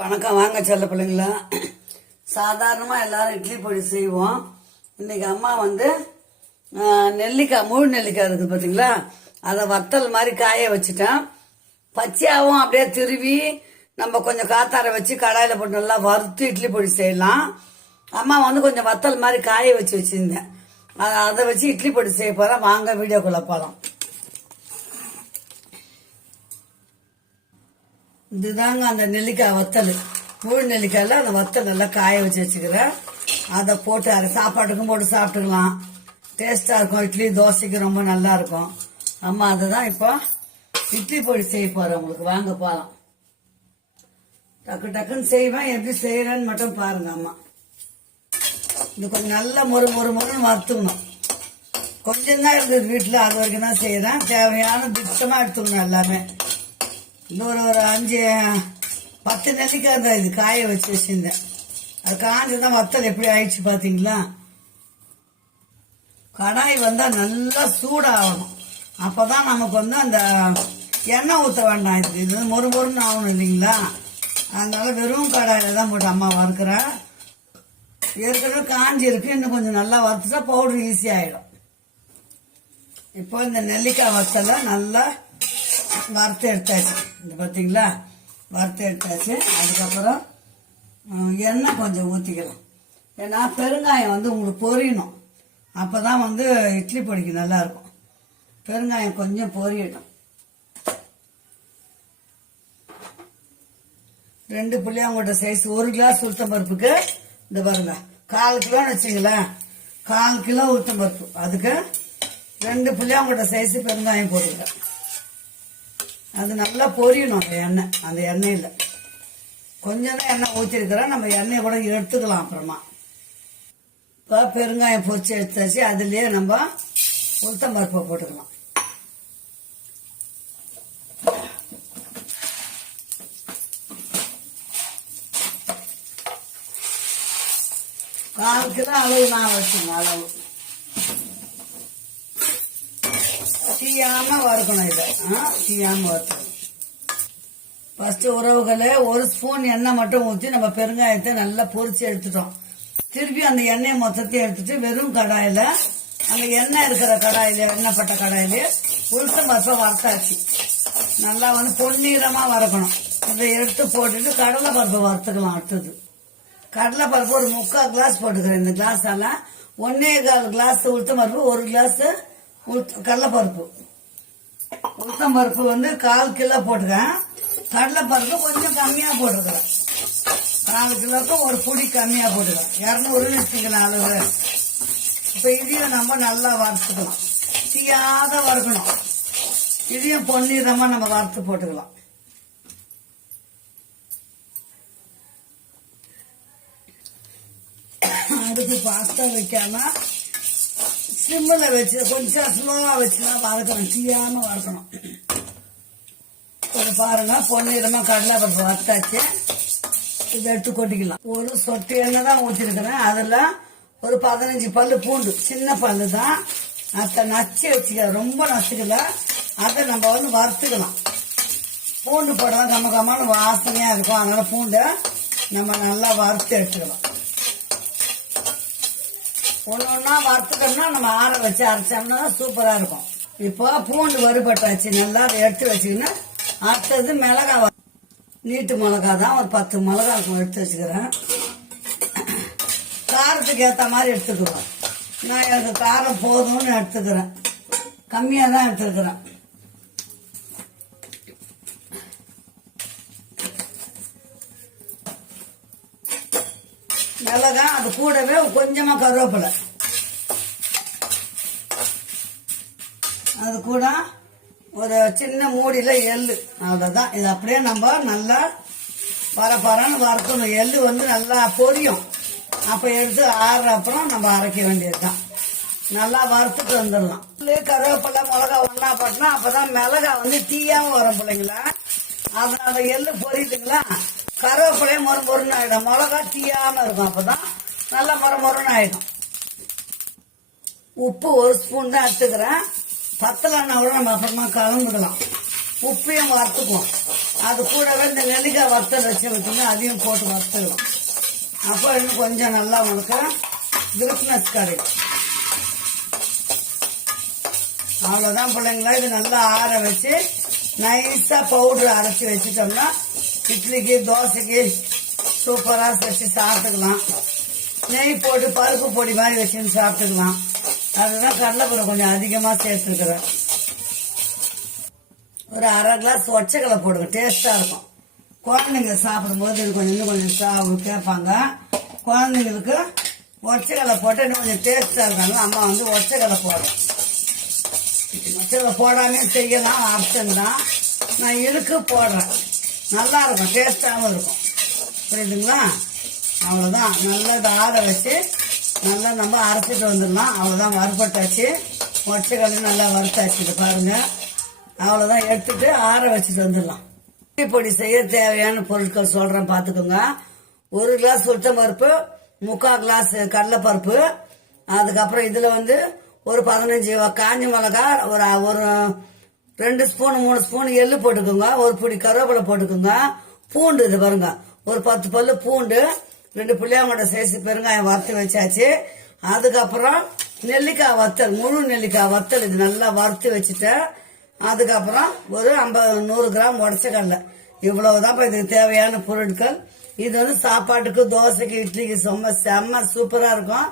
வணக்கம் வாங்க செல்ல பிள்ளைங்களா. சாதாரணமாக எல்லாரும் இட்லி பொடி செய்வோம். இன்னைக்கு அம்மா வந்து நெல்லிக்காய் முழு நெல்லிக்காய் இருக்குது பார்த்தீங்களா அதை வத்தல் மாதிரி காய வச்சுட்டேன். பச்சையாகவும் அப்படியே திருவி நம்ம கொஞ்சம் காத்தார வச்சு கடாயில் போட்டு நல்லா வறுத்து இட்லி பொடி செய்யலாம். அம்மா வந்து கொஞ்சம் வத்தல் மாதிரி காய வச்சு வச்சுருந்தேன். அதை வச்சு இட்லி பொடி செய்ய போகிறேன் வாங்க வீடியோக்குள்ளே போகலாம் இதுதாங்க அந்த நெல்லிக்காய் வத்தல். முழு நெல்லிக்காயில் அந்த வத்தல் நல்லா காய வச்சு வச்சுக்கிறேன். அதை போட்டு அதை சாப்பாட்டுக்கும் போட்டு சாப்பிட்டுக்கலாம். டேஸ்ட்டாக இருக்கும். இட்லி தோசைக்கு ரொம்ப நல்லா இருக்கும். அம்மா அதை தான் இப்போ இட்லி பொடி செய்ய போகிறேன் உங்களுக்கு. வாங்க போகலாம் டக்கு டக்குன்னு செய்வேன். எப்படி செய்கிறேன்னு மட்டும் பாருங்க அம்மா. இது கொஞ்சம் நல்லா மொறு மொறு மொறுன்னு வறுத்துக்கணும் கொஞ்சம் தான் இருந்தது வீட்டில் அது வரைக்கும் தான் செய்கிறேன் தேவையான திட்டமாக எடுத்துக்கணும் எல்லாமே. இன்னொரு ஒரு அஞ்சு பத்து நெல்லிக்காய் தான் இது காய வச்சு வச்சிருந்தேன். அது காஞ்சதான் வத்தல் எப்படி ஆயிடுச்சு பார்த்தீங்களா கடாய் வந்தால் நல்லா சூடாகணும். அப்போ தான் நமக்கு வந்து அந்த எண்ணெய் ஊற்ற வேண்டாம். இது இது மொறு மொறுன்னு ஆகணும் இல்லைங்களா? அதனால வெறும் கடாயில் தான் போட்டு அம்மா வறுக்கிறேன் ஏற்கனவே காஞ்சி இருக்கு இன்னும் கொஞ்சம் நல்லா வறுத்துட்டா பவுடர் ஈஸியாகிடும் இப்போ இந்த நெல்லிக்காய் வத்தலை நல்லா வறுத்து எடுத்தாச்சு. இந்த பார்த்தீங்களா வறுத்து எடுத்தாச்சு. அதுக்கப்புறம் எண்ணெய் கொஞ்சம் ஊற்றிக்கலாம் ஏன்னா பெருங்காயம் வந்து உங்களுக்கு பொரியணும். அப்போ தான் வந்து இட்லி பொடிக்கு நல்லாயிருக்கும். பெருங்காயம் கொஞ்சம் பொரியட்டும். ரெண்டு புளியாங்கொட்டை சைஸ் ஒரு கிளாஸ் உளுத்தம் பருப்புக்கு இந்த பாருங்க கால் கிலோன்னு வச்சுங்களேன் கால் கிலோ உளுத்தம் பருப்பு. அதுக்கு ரெண்டு புளியாங்கொட்டை சைஸ் பெருங்காயம் போட்டுக்கிறேன். அது நல்லா பொரியணும் அந்த எண்ணெய். அந்த எண்ணெயில். கொஞ்சம் தான் எண்ணெய் ஊற்றிருக்கிறோம் நம்ம எண்ணெயை கூட எடுத்துக்கலாம் அப்புறமா. இப்போ பெருங்காயம் பொரிச்சு எடுத்தாச்சு. அதுலேயே நம்ம உளுத்தம் பருப்பை போட்டுக்கலாம். கால் கிலோ அளவு நான் வச்சுங்க அளவு. தீயாம வறுக்கணும் இதை. ஆ தீயாம வறுக்கணும் ஃபஸ்ட்டு உறவுகளே ஒரு ஸ்பூன் எண்ணெய் மட்டும் ஊற்றி நம்ம பெருங்காயத்தை நல்லா பொரித்து எடுத்துட்டோம். திருப்பி அந்த எண்ணெயை மொத்தத்தையும் எடுத்துட்டு வெறும் கடாயில அந்த எண்ணெய் இருக்கிற கடாயில எண்ணெய் பட்ட கடாயில உளுத்தம் பருப்பை வறுத்தாச்சு. நல்லா வந்து பொன்னிறமா வறுக்கணும். இதை எடுத்து போட்டுட்டு கடலை பருப்பை வறுத்துக்கலாம் அடுத்தது. கடலை பருப்பு ஒரு முக்கால் கிளாஸ் போட்டுக்கிறேன். இந்த கிளாஸால ஒன்னே கால் கிளாஸ் உளுத்தம் பருப்பு ஒரு கிளாஸ் கடலைப்பருப்பு. உளுத்தம் பருப்பு வந்து கால் கிலோ போட்டுக்கேன் கடலைப்பருப்பு கொஞ்சம் கம்மியாக போட்டுக்கிறேன். நாலு கிலோக்கு ஒரு பொடி கம்மியாக போட்டுக்கிறேன். இரநூறுன்னு வச்சுக்கலாம் அளவு இப்போ இதையும் நம்ம நல்லா வறுத்துக்கலாம். தீயாத வறுக்கணும். இதையும் பொன்னிறமாக நம்ம வறுத்து போட்டுக்கலாம். அடுத்து பாஸ்தா வைக்காம சிம்மில் வச்சு கொஞ்சம் ஸ்லோவாக தான் வறுக்கணும் தீயாமல் வறுக்கணும் ஒரு பாருங்கள் பொன்னிறமாக கடலை பருப்பு வறுத்தாச்சு இதை எடுத்து கொட்டிக்கலாம். ஒரு சொட்டு எண்ணெய் தான் ஊற்றிருக்கிறேன் அதில் ஒரு பதினஞ்சு பல்லு பூண்டு சின்ன பல்லு தான். அதை நச்சு வச்சுக்க ரொம்ப நச்சுக்கல. அதை நம்ம வந்து வறுத்துக்கலாம். பூண்டு போட்டால் நமக்கு அம்மா வாசனையாக இருக்கும். அதனால் பூண்டை நம்ம நல்லா வறுத்து எடுத்துக்கலாம். ஒன்று ஒன்றா வறுத்துட்டோம்னா நம்ம ஆற வச்சு அரைச்சோம்னா சூப்பராக இருக்கும். இப்போ பூண்டு வறுபட்டாச்சு நல்லா அதை எடுத்து வச்சுக்கின்னு அடுத்தது மிளகா நீட்டு மிளகா தான் ஒரு பத்து மிளகா இருக்கும் எடுத்து வச்சுக்கிறேன். காரத்துக்கு ஏற்ற மாதிரி எடுத்துக்குவோம் நான் எனக்கு காரம் போதும்னு எடுத்துக்கிறேன். கம்மியாக தான் எடுத்துக்கிறேன். மிளகா அது கூடவே கொஞ்சமாக கருவேப்பிலை. அது கூட ஒரு சின்ன மூடியில் எள்ளு. அவ்வளோதான் இது அப்படியே நம்ம நல்லா பரபரன்னு வறுக்கணும். எள்ளு வந்து நல்லா பொரியும். அப்போ எடுத்து ஆறுற அப்புறம் நம்ம அரைக்க வேண்டியதுதான். நல்லா வறுத்துட்டு வந்துடலாம். எள்ளு, கருவேப்பிலை மிளகா ஒன்றா போட்டோம்னா அப்போ தான் மிளகா வந்து தீயாகவும் வரும் பிள்ளைங்களா. அதனால எள்ளு பொரியுதுங்களா? கருவேப்பிலையும் மொறு மொறுன்னு ஆகிடும் மிளகா தீயாமல் இருக்கும். அப்போ தான் நல்லா மொறு மொறுன்னு ஆகிடும் உப்பு ஒரு ஸ்பூன் தான் எடுத்துக்கிறேன். பத்தலைன்னா கூட நம்ம அப்புறமா கலந்துக்கலாம். உப்பையும் வறுத்துக்குவோம். அது கூடவே இந்த நெல்லிக்காய் வறுத்தல் வச்சு வச்சுங்க அதையும் போட்டு வறுத்துக்கலாம். அப்போ இன்னும் கொஞ்சம் நல்லா உங்களுக்கு கிரிப்னஸ் கிடைக்கும் அவ்வளோதான் பிள்ளைங்களா. இது நல்லா ஆற வச்சு நைஸாக பவுடர் அரைச்சி வச்சுட்டோம்னா இட்லிக்கு தோசைக்கு சூப்பராக வச்சு சாப்பிட்டுக்கலாம். நெய் போட்டு பருப்பு பொடி மாதிரி வச்சுன்னு சாப்பிட்டுக்கலாம். அதுதான் கடலைப்பூரை கொஞ்சம் அதிகமாக சேர்த்துருக்குறேன். ஒரு அரை கிளாஸ் ஒச்சக்கலை போடுங்க டேஸ்ட்டாக இருக்கும். குழந்தைங்க சாப்பிடும்போது இது கொஞ்சம் இன்னும் கொஞ்சம் சா கேட்பாங்க. குழந்தைங்களுக்கு ஒச்சக்கலை போட்டால் இன்னும் கொஞ்சம் டேஸ்ட்டாக இருக்காங்க அம்மா வந்து ஒச்சக்கலை போடுறேன். ஒச்சக்கலை போடாமே செய்யலாம் ஆப்ஷன் தான். நான் இழுக்கு போடுறேன். நல்லா இருக்கும் டேஸ்ட்டாகவும் இருக்கும். புரியுதுங்களா? அவ்வளோதான் நல்லா இதை ஆற வச்சு நல்லா நம்ம அரைச்சிட்டு வந்துடலாம். அவ்வளோதான் வறுபட்டாச்சு. ஒச்சக்கல்லையும் நல்லா வறுத்தாச்சு இது பாருங்கள் அவ்வளோதான் எடுத்துட்டு ஆற வச்சுட்டு வந்துடலாம். இட்லி பொடி செய்ய தேவையான பொருட்கள் சொல்கிறேன் பார்த்துக்கோங்க. ஒரு கிளாஸ் உளுத்தம் பருப்பு முக்கால் கிளாஸ் கடலைப்பருப்பு. அதுக்கப்புறம் இதில் வந்து ஒரு பதினஞ்சு காஞ்ச மிளகா ஒரு ஒரு ரெண்டு ஸ்பூன் மூணு ஸ்பூன் எள்ளு போட்டுக்கோங்க. ஒரு பிடி கருவேப்பிலை போட்டுக்கோங்க. பூண்டு இது பாருங்க. ஒரு பத்து பல்லு பூண்டு ரெண்டு புளியாங்கோட சைஸ் பெருங்காயம் வறுத்து வச்சாச்சு. அதுக்கப்புறம் நெல்லிக்காய் வத்தல் முழு நெல்லிக்காய் வத்தல் இது நல்லா வறுத்து வச்சுட்டேன் அதுக்கப்புறம் ஒரு ஐம்பது நூறு கிராம் உடச்சக்கடலை. இவ்வளவுதான் இதுக்கு தேவையான பொருட்கள். இது வந்து சாப்பாட்டுக்கு தோசைக்கு இட்லிக்கு செம்ம செம்ம சூப்பராக இருக்கும்.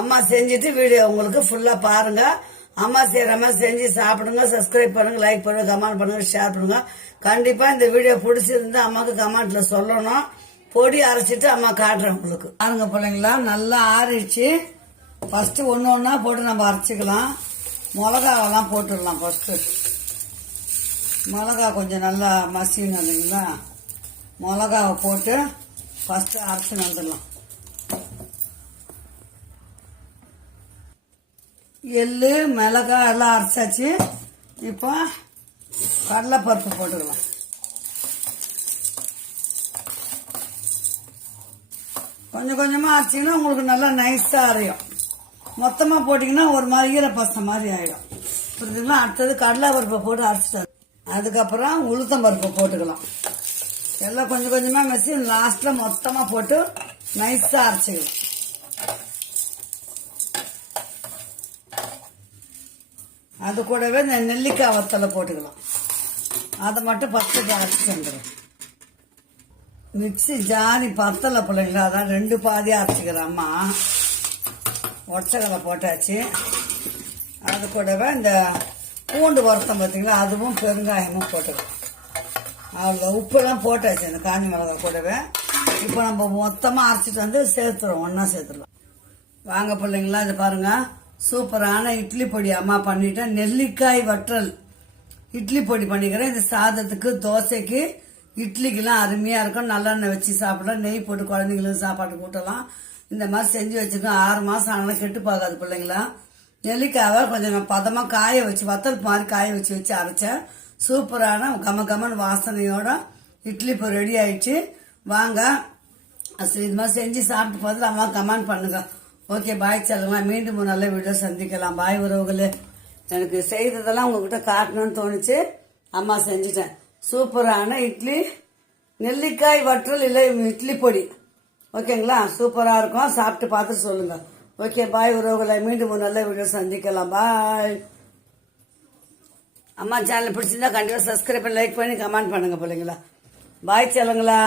அம்மா செஞ்சுட்டு வீடியோ உங்களுக்கு ஃபுல்லாக பாருங்கள் அம்மா செய்யற மாதிரி செஞ்சு சாப்பிடுங்க சப்ஸ்கிரைப் பண்ணுங்க லைக் பண்ணுங்க கமெண்ட் பண்ணுங்க ஷேர் பண்ணுங்க. கண்டிப்பா இந்த வீடியோ பிடிச்சிருந்தா அம்மாவுக்கு கமெண்ட்ல சொல்லணும். பொடி அரைச்சிட்டு அம்மா காட்டுறேன் உங்களுக்கு. பாருங்க பிள்ளைங்களா நல்லா ஆறிடுச்சு. ஃபர்ஸ்ட் ஒன்று ஒன்றா போட்டு நம்ம அரைச்சிக்கலாம். மிளகாவெல்லாம் போட்டுடலாம் ஃபஸ்ட்டு மிளகா கொஞ்சம் நல்லா மசிங்க இல்லைங்களா? மிளகாவை போட்டு ஃபஸ்ட்டு அரைச்சி வந்துடலாம். எள்ளு மிளகா எல்லாம் அரைச்சாச்சு. இப்போ கடலைப்பருப்பு போட்டுக்கலாம். கொஞ்சம் கொஞ்சமாக அரைச்சிங்கன்னா உங்களுக்கு நல்லா நைஸாக அரையும். மொத்தமாக போட்டிங்கன்னா ஒரு மாதிரி ஈரப்பச மாதிரி ஆகிடும் புரியுதுங்களா அடுத்தது கடலை பருப்பை போட்டு அரைச்சிட்டு அதுக்கப்புறம் உளுத்தம் பருப்பை போட்டுக்கலாம். எல்லாம் கொஞ்சம் கொஞ்சமாக மெசி லாஸ்ட்டில் மொத்தமாக போட்டு நைஸாக அரைச்சிக்கலாம். அது கூடவே இந்த நெல்லிக்காய் வத்தலை போட்டுக்கலாம். அதை மட்டும் பத்துக்கு அரைச்சி வந்துடும் மிக்சி ஜாரி பத்தலை பிள்ளைங்களா அதான் ரெண்டு பாதியாக அரைச்சிக்கிறேன் அம்மா. உடச்சக்கலை போட்டாச்சு. அது கூடவே இந்த பூண்டு வறுத்தம் பார்த்தீங்களா அதுவும் பெருங்காயமும் போட்டுக்கலாம். அவ்வளோ உப்புலாம் போட்டாச்சு இந்த காஞ்சி மிளகா கூடவே. இப்போ நம்ம மொத்தமாக அரைச்சிட்டு வந்து சேர்த்துறோம் ஒன்றா சேர்த்துடலாம். வாங்க பிள்ளைங்களா இது பாருங்கள் சூப்பரான இட்லி பொடி அம்மா பண்ணிட்டேன் நெல்லிக்காய் வற்றல். இட்லி பொடி பண்ணிக்கிறேன். இது சாதத்துக்கு தோசைக்கு இட்லிக்கெல்லாம் அருமையாக இருக்கும். நல்லெண்ணெய் வச்சு சாப்பிடலாம். நெய் போட்டு குழந்தைங்களுக்கு சாப்பாடு கூட்டலாம். இந்த மாதிரி செஞ்சு வச்சுருக்கோம். ஆறு மாதம் ஆனாலும் கெட்டு போகாது பிள்ளைங்களாம் நெல்லிக்காவை கொஞ்சம் பதமாக காய வச்சு வத்தல் மாதிரி காய வச்சு வச்சு அரைச்சேன். சூப்பரான கம கமன் வாசனையோட இட்லி இப்போ ரெடி ஆயிடுச்சு. வாங்க. இது மாதிரி செஞ்சு சாப்பிட்டு பார்த்துட்டு அம்மா கமெண்ட் பண்ணுங்க. ஓகே பாய் செல்லுங்க மீண்டும் ஒரு நல்ல வீடியோ சந்திக்கலாம். பாய் உறவுகளே. எனக்கு செய்ததெல்லாம் உங்ககிட்ட காட்டணும்னு தோணுச்சு. அம்மா செஞ்சுட்டேன். சூப்பரான இட்லி நெல்லிக்காய் வற்றல் இல்லை இட்லி பொடி. ஓகேங்களா? சூப்பராக இருக்கும். சாப்பிட்டு பார்த்துட்டு சொல்லுங்கள் ஓகே பாய் உறவுகளை. மீண்டும் ஒரு நல்ல வீடியோ சந்திக்கலாம். பாய் அம்மா சேனல் பிடிச்சிருந்தா கண்டிப்பாக சப்ஸ்கிரைப் பண்ணி லைக் பண்ணி கமெண்ட் பண்ணுங்க பிள்ளைங்களா. பாய் செல்லுங்களா.